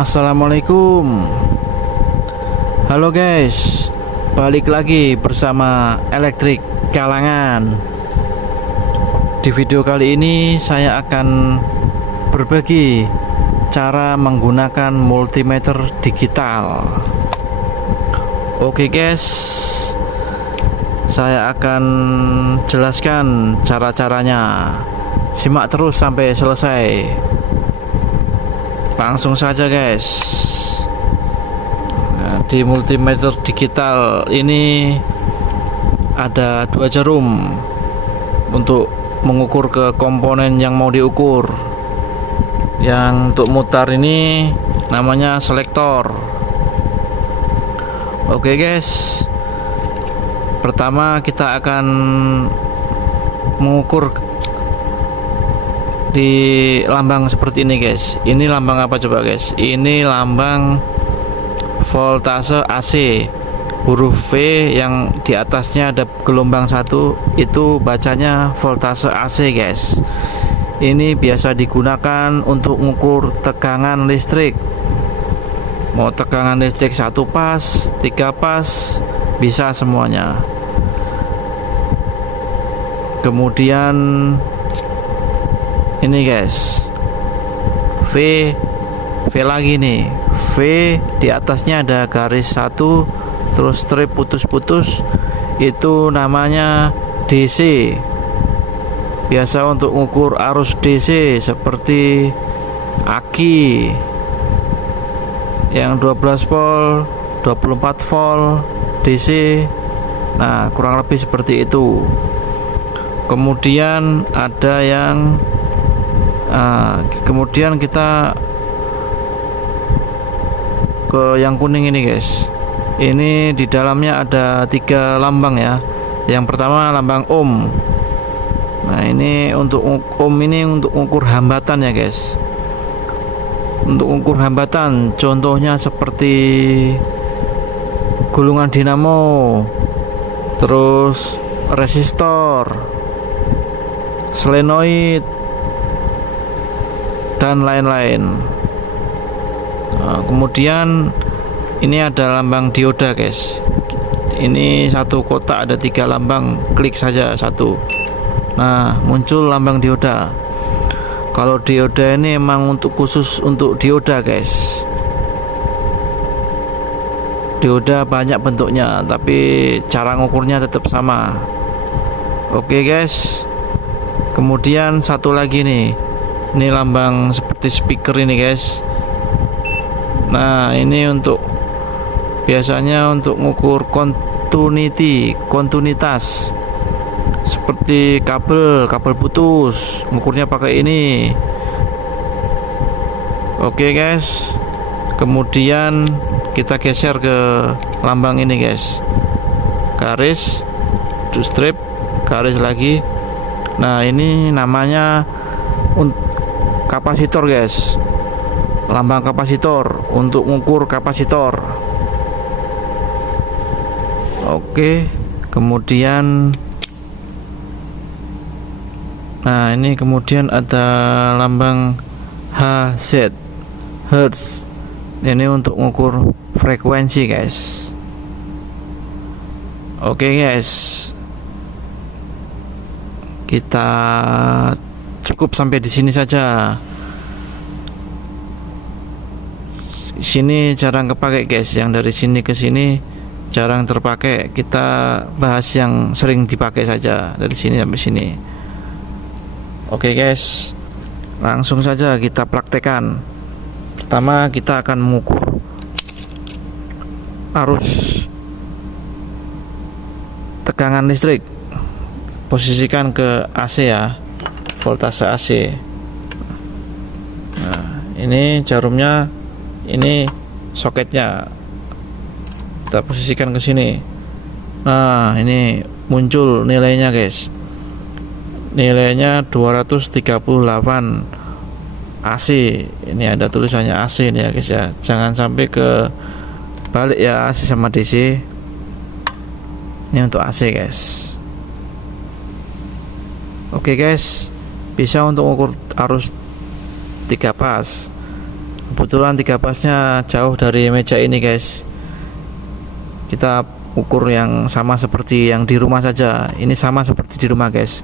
Assalamualaikum. Halo guys, balik lagi bersama Elektrik Kalangan. Di video kali ini saya akan berbagi cara menggunakan multimeter digital. Oke guys, saya akan jelaskan cara-caranya. Simak terus sampai selesai. Langsung saja guys. Nah, di multimeter digital ini ada dua jarum untuk mengukur ke komponen yang mau diukur. Yang untuk mutar ini namanya selektor. Oke guys, pertama kita akan mengukur di lambang seperti ini guys. Ini lambang apa coba guys? Ini lambang voltase AC. Huruf V yang di atasnya ada gelombang 1 itu bacanya voltase AC guys. Ini biasa digunakan untuk mengukur tegangan listrik. Mau tegangan listrik 1 pas, 3 pas, bisa semuanya. Kemudian ini guys, V lagi nih. V di atasnya ada garis 1 terus strip putus-putus, itu namanya DC. Biasa untuk mengukur arus DC seperti aki yang 12 volt, 24 volt DC. Nah, kurang lebih seperti itu. Kemudian ada yang kemudian kita ke yang kuning ini guys. Ini di dalamnya ada 3 lambang ya. Yang pertama lambang ohm. Nah, ini untuk ohm, ini untuk ukur hambatan ya guys. Untuk ukur hambatan contohnya seperti gulungan dinamo, terus resistor, solenoid, dan lain-lain. Nah, kemudian ini ada lambang dioda guys. Ini satu kotak ada 3 lambang, klik saja satu. Nah, muncul lambang dioda. Kalau dioda ini emang untuk khusus untuk dioda guys. Dioda banyak bentuknya, tapi cara ngukurnya tetap sama. Oke guys. Kemudian satu lagi nih. Ini lambang seperti speaker ini guys. Nah, ini untuk biasanya untuk mengukur kontinuitas seperti kabel putus, mengukurnya pakai ini. Oke guys. Kemudian kita geser ke lambang ini guys. Garis, strip, garis lagi. Nah, ini namanya kapasitor guys. Lambang kapasitor untuk mengukur kapasitor. Oke, kemudian nah, ini kemudian ada lambang HZ, Hertz. Ini untuk mengukur frekuensi guys. Oke guys, kita cukup sampai di sini saja. Sini jarang kepakai guys, yang dari sini ke sini jarang terpakai. Kita bahas yang sering dipakai saja, dari sini sampai sini. Oke guys, langsung saja kita praktekkan. Pertama kita akan mengukur arus tegangan listrik. Posisikan ke AC ya, voltase AC. Nah, ini jarumnya, ini soketnya kita posisikan ke sini. Nah, ini muncul nilainya guys. Nilainya 238 AC. Ini ada tulisannya AC nih ya guys ya. Jangan sampai ke balik ya, AC sama DC. Ini untuk AC guys. Oke guys, bisa untuk ukur arus 3 pas. Kebetulan 3 pasnya jauh dari meja ini guys. Kita ukur yang sama seperti yang di rumah saja. Ini sama seperti di rumah guys.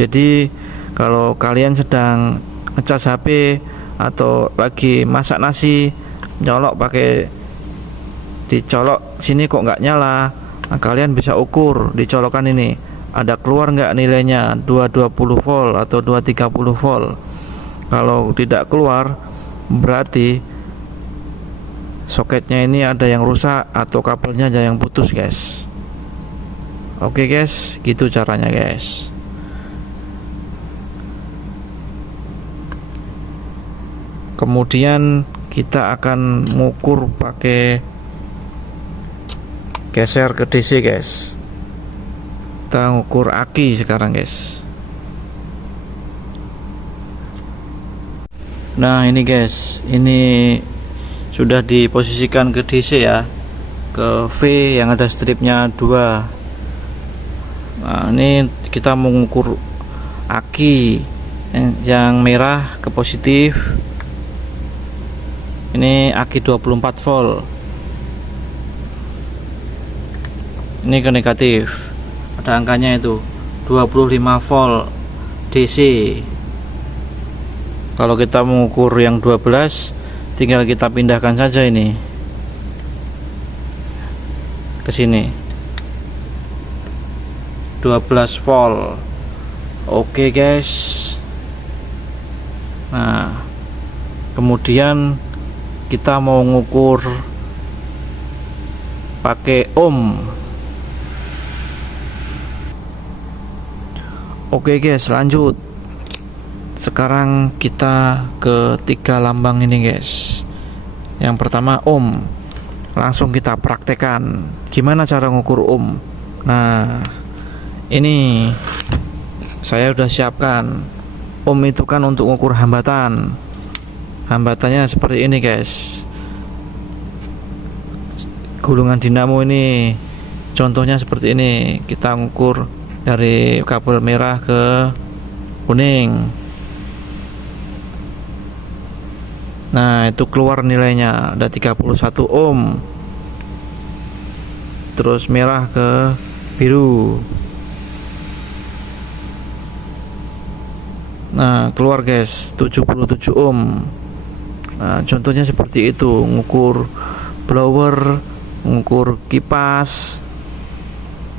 Jadi kalau kalian sedang ngecas HP atau lagi masak nasi, nyolok pakai dicolok sini kok nggak nyala, nah, kalian bisa ukur di colokan ini ada keluar nggak nilainya 220 volt atau 230 volt. Kalau tidak keluar berarti soketnya ini ada yang rusak atau kabelnya ada yang putus guys. Oke guys, gitu caranya guys. Kemudian kita akan mengukur pakai geser ke DC guys. Kita ngukur aki sekarang guys. Nah ini guys, ini sudah diposisikan ke DC ya, ke V yang ada stripnya 2. Nah ini kita mengukur aki yang merah ke positif. Ini aki 24 volt, ini ke negatif, ada angkanya itu 25 volt DC. Kalau kita mengukur yang 12, tinggal kita pindahkan saja ini ke sini, 12 volt. Oke guys. Nah kemudian kita mau ngukur pakai ohm. Oke guys, lanjut. Sekarang kita ke 3 lambang ini guys. Yang pertama ohm. Langsung kita praktekkan gimana cara ngukur ohm. Nah ini saya udah siapkan. Ohm itu kan untuk ngukur hambatan. Hambatannya seperti ini guys. Gulungan dinamo ini contohnya seperti ini. Kita ngukur dari kabel merah ke kuning. Nah itu keluar nilainya ada 31 ohm. Terus merah ke biru. Nah keluar guys 77 ohm. Nah contohnya seperti itu. Ngukur blower, ngukur kipas.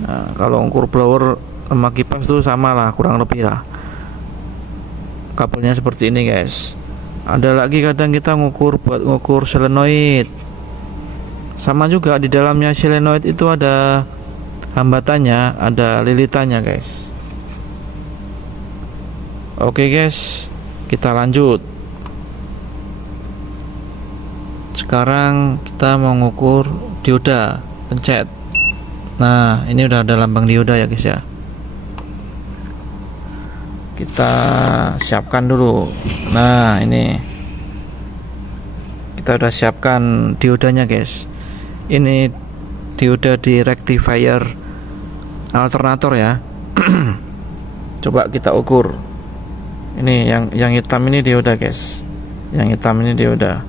Nah kalau ngukur blower sama kipas tuh sama lah, kurang lebih lah. Kabelnya seperti ini guys. Ada lagi kadang kita ngukur buat ngukur solenoid. Sama juga di dalamnya solenoid itu ada hambatannya, ada lilitannya guys. Oke guys, kita lanjut. Sekarang kita mau ngukur dioda pencet. Nah ini udah ada lambang dioda ya guys ya. Kita siapkan dulu. Nah ini kita udah siapkan diodanya guys. Ini dioda di rectifier alternator ya. Coba kita ukur. Ini yang hitam ini dioda guys. Yang hitam ini dioda.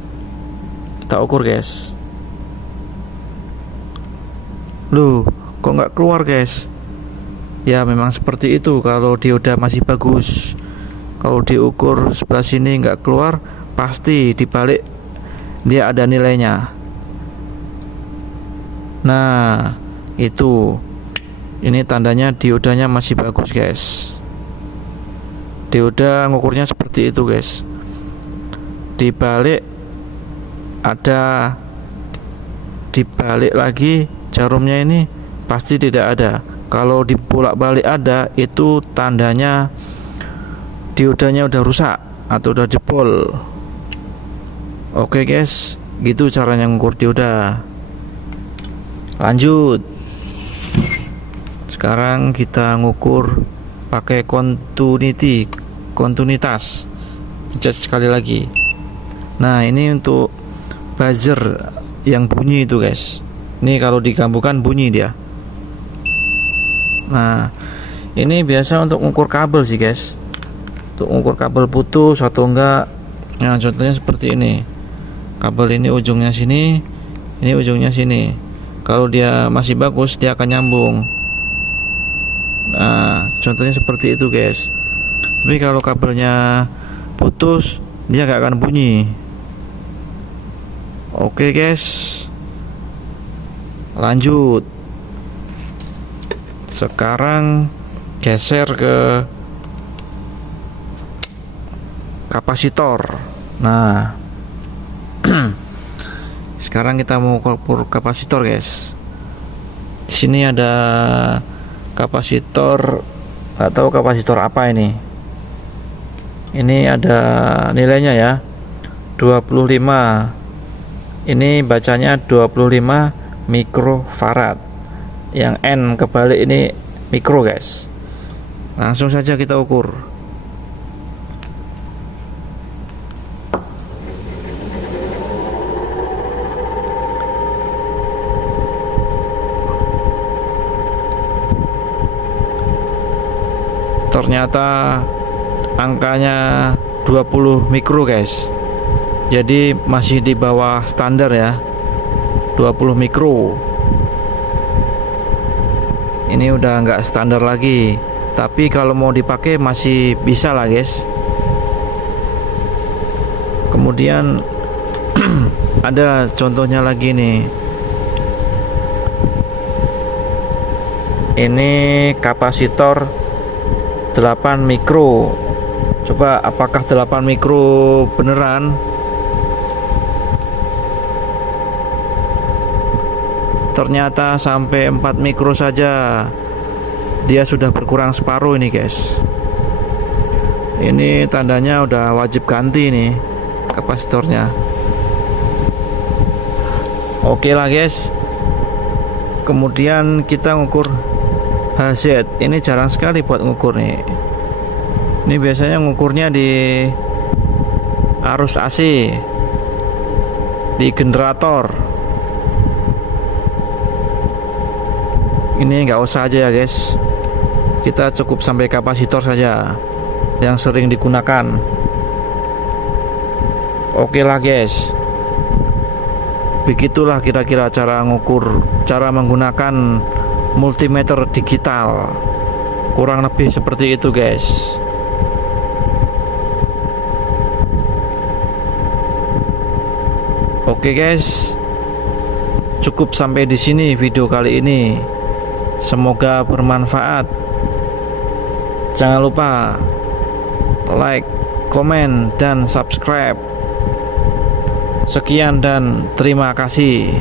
Kita ukur guys. Loh kok nggak keluar guys? Ya memang seperti itu kalau dioda masih bagus. Kalau diukur sebelah sini nggak keluar, pasti dibalik dia ada nilainya. Nah itu, ini tandanya diodanya masih bagus guys. Dioda ngukurnya seperti itu guys. Dibalik ada, dibalik lagi jarumnya ini pasti tidak ada. Kalau dibolak-balik ada, itu tandanya diodanya udah rusak atau udah jebol. Oke guys, gitu caranya ngukur dioda. Lanjut. Sekarang kita ngukur pakai kontinuitas. Pencet sekali lagi. Nah ini untuk buzzer yang bunyi itu guys. Ini kalau digabungkan bunyi dia. Nah ini biasa untuk ngukur kabel sih guys, untuk ngukur kabel putus atau enggak. Nah contohnya seperti ini. Kabel ini ujungnya sini, ini ujungnya sini. Kalau dia masih bagus, dia akan nyambung. Nah, contohnya seperti itu guys. Tapi kalau kabelnya putus, dia gak akan bunyi. Oke guys, lanjut. Sekarang geser ke kapasitor. Nah, sekarang kita mau ukur kapasitor guys. Di sini ada kapasitor, nggak tahu kapasitor apa ini. Ini ada nilainya ya, 25. Ini bacanya 25 mikrofarad. Yang N kebalik ini mikro guys. Langsung saja kita ukur. Ternyata angkanya 20 mikro guys. Jadi masih di bawah standar ya, 20 mikro. Ini udah nggak standar lagi, tapi kalau mau dipakai masih bisa lah guys. Kemudian ada contohnya lagi nih. Ini kapasitor 8 mikro. Coba apakah 8 mikro beneran? Ternyata sampai 4 mikro saja dia sudah berkurang separuh ini guys. Ini tandanya udah wajib ganti nih kapasitornya. Oke lah guys. Kemudian kita ngukur HZ. Ini jarang sekali buat ngukur nih. Ini biasanya ngukurnya di arus AC, di generator. Ini nggak usah aja ya guys, kita cukup sampai kapasitor saja yang sering digunakan. Oke lah guys, begitulah kira-kira cara ngukur, cara menggunakan multimeter digital. Kurang lebih seperti itu guys. Oke guys, cukup sampai di sini video kali ini. Semoga bermanfaat. Jangan lupa like, komen, dan subscribe. Sekian dan terima kasih.